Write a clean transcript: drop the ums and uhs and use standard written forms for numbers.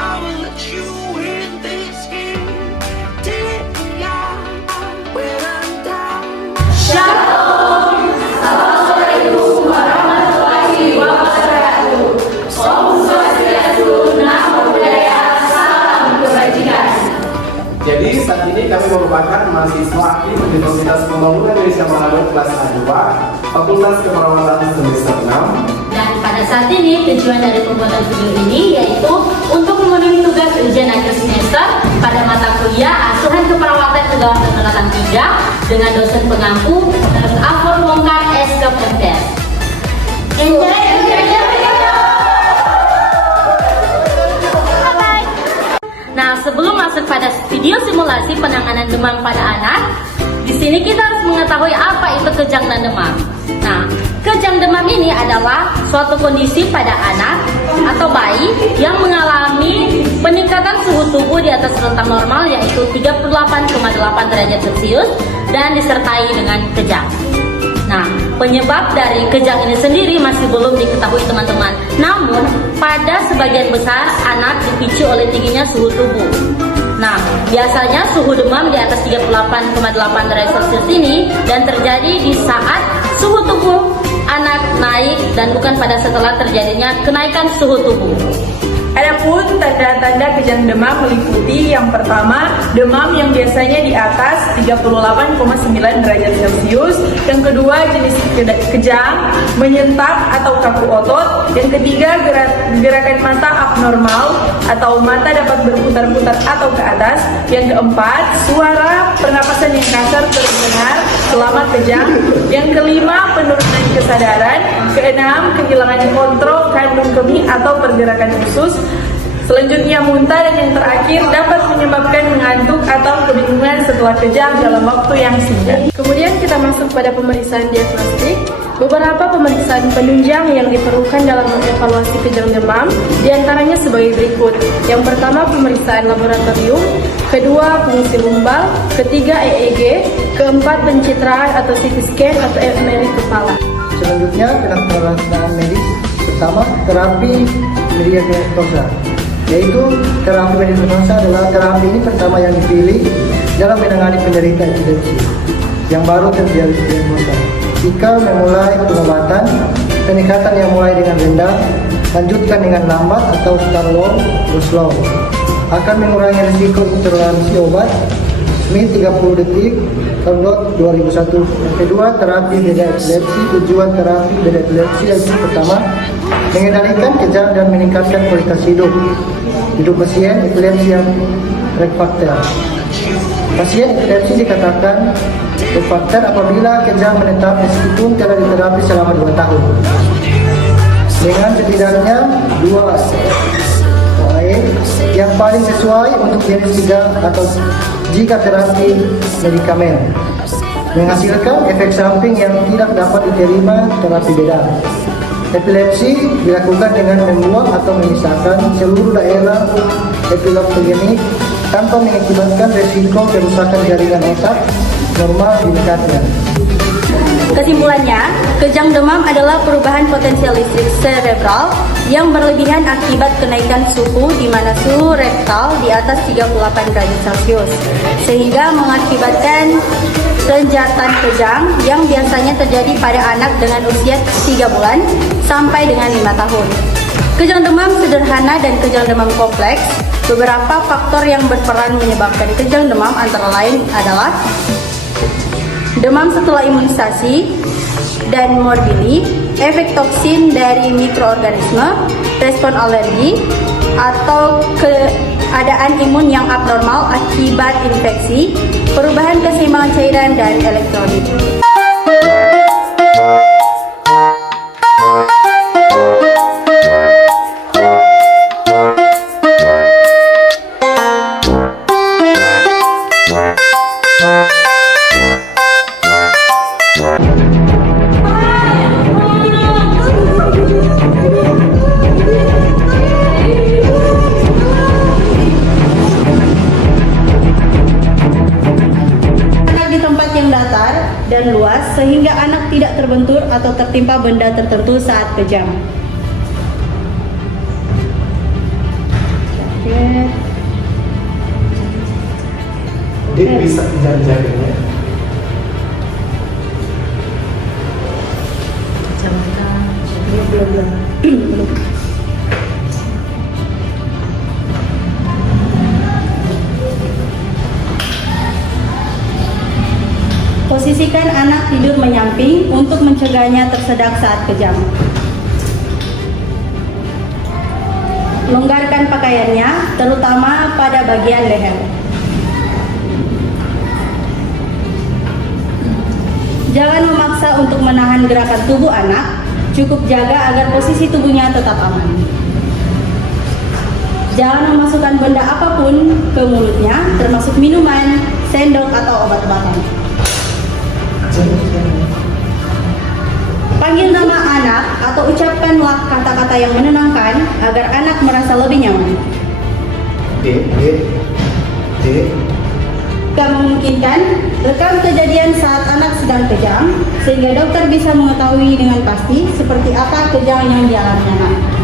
I will let you in this game. Take when I'm down. Shalom, Assalamualaikum warahmatullahi wabarakatuh. Om Swastiastu, Namo Buddhaya, salam kebajikan. Jadi saat ini kami merupakan mahasiswa aktif di Komunitas Pembangunan Indonesia Manado kelas A2, Fakultas Keperawatan semester 6. Dan pada saat ini tujuan dari pembuatan video ini yaitu untuk memenuhi tugas ujian akhir semester pada mata kuliah Asuhan Keperawatan Pegawai Penerapan 3 dengan dosen pengampu Dr. Afur Wongkar SKPMTS. Enjoy your video. Nah, sebelum masuk pada video simulasi penanganan demam pada anak, di sini kita harus mengetahui apa itu kejang dan demam. Nah, kejang demam ini adalah suatu kondisi pada anak atau bayi yang mengalami peningkatan suhu tubuh di atas rentang normal yaitu 38,8 derajat Celcius dan disertai dengan kejang. Nah, penyebab dari kejang ini sendiri masih belum diketahui teman-teman. Namun, pada sebagian besar anak dipicu oleh tingginya suhu tubuh. Nah, biasanya suhu demam di atas 38,8 derajat Celcius ini dan terjadi di saat suhu tubuh anak naik dan bukan pada setelah terjadinya kenaikan suhu tubuh. Adapun tanda-tanda kejang demam meliputi yang pertama, demam yang biasanya di atas 38,9 derajat Celcius. Yang kedua, jenis kejang menyentak atau kaku otot. Yang ketiga, gerakan mata abnormal atau mata dapat berputar-putar atau ke atas. Yang keempat, suara pernapasan yang kasar terdengar selama kejang. Yang kelima, penurunan kesadaran. Keenam, kehilangan kontrol kandung kemih atau pergerakan usus. Selanjutnya muntah, dan yang terakhir dapat menyebabkan mengantuk atau kebingungan setelah kejang dalam waktu yang singkat. Kemudian kita masuk pada pemeriksaan diagnostik. Beberapa pemeriksaan penunjang yang diperlukan dalam mengevaluasi kejang demam diantaranya sebagai berikut. Yang pertama, pemeriksaan laboratorium. Kedua, fungsi lumbal. Ketiga, EEG. Keempat, pencitraan atau CT scan atau MRI kepala. Selanjutnya, penanganan medis. Pertama, terapi medikamentosa, yaitu terapi medikamentosa adalah terapi ini pertama yang dipilih dalam menangani penderita epilepsi yang baru terjadi diagnosa. Jika memulai pengobatan, peningkatan yang mulai dengan rendah, lanjutkan dengan lambat atau start low terus slow, akan mengurangi risiko intoleransi obat. SMI 30 detik, download 2001. Yang kedua, terapi beda epilepsi. Tujuan terapi beda epilepsi yaitu pertama, mengendalikan kejang dan meningkatkan kualitas hidup pasien epilepsi yang refrakter. Pasien epilepsi dikatakan refrakter apabila kejang menetap meskipun telah diterapi selama 2 tahun dengan setidaknya 2 OAE yang paling sesuai untuk jenis kejang atau jika terapi medikamen menghasilkan efek samping yang tidak dapat diterima terapi beda. Epilepsi dilakukan dengan membuang atau memisahkan seluruh daerah epileptogenik tanpa mengakibatkan resiko kerusakan jaringan otak normal di dekatnya. Kesimpulannya, kejang demam adalah perubahan potensial listrik cerebral yang berlebihan akibat kenaikan suhu di mana suhu rektal di atas 38 derajat Celcius sehingga mengakibatkan renjatan kejang yang biasanya terjadi pada anak dengan usia 3 bulan sampai dengan 5 tahun. Kejang demam sederhana dan kejang demam kompleks. Beberapa faktor yang berperan menyebabkan kejang demam antara lain adalah demam setelah imunisasi dan morbili, efek toksin dari mikroorganisme, respon alergi, atau keadaan imun yang abnormal akibat infeksi, perubahan keseimbangan cairan dan elektrolit. Dan luas sehingga anak tidak terbentur atau tertimpa benda tertentu saat kejang. Dek bisa kejar-jarnya. Posisikan anak tidur menyamping untuk mencegahnya tersedak saat kejang. Longgarkan pakaiannya, terutama pada bagian leher. Jangan memaksa untuk menahan gerakan tubuh anak, cukup jaga agar posisi tubuhnya tetap aman. Jangan memasukkan benda apapun ke mulutnya, termasuk minuman, sendok, atau obat-obatan. Panggil nama anak atau ucapkanlah kata-kata yang menenangkan agar anak merasa lebih nyaman. Dek. Jika memungkinkan, rekam kejadian saat anak sedang kejang sehingga dokter bisa mengetahui dengan pasti seperti apa kejang yang dialami anak.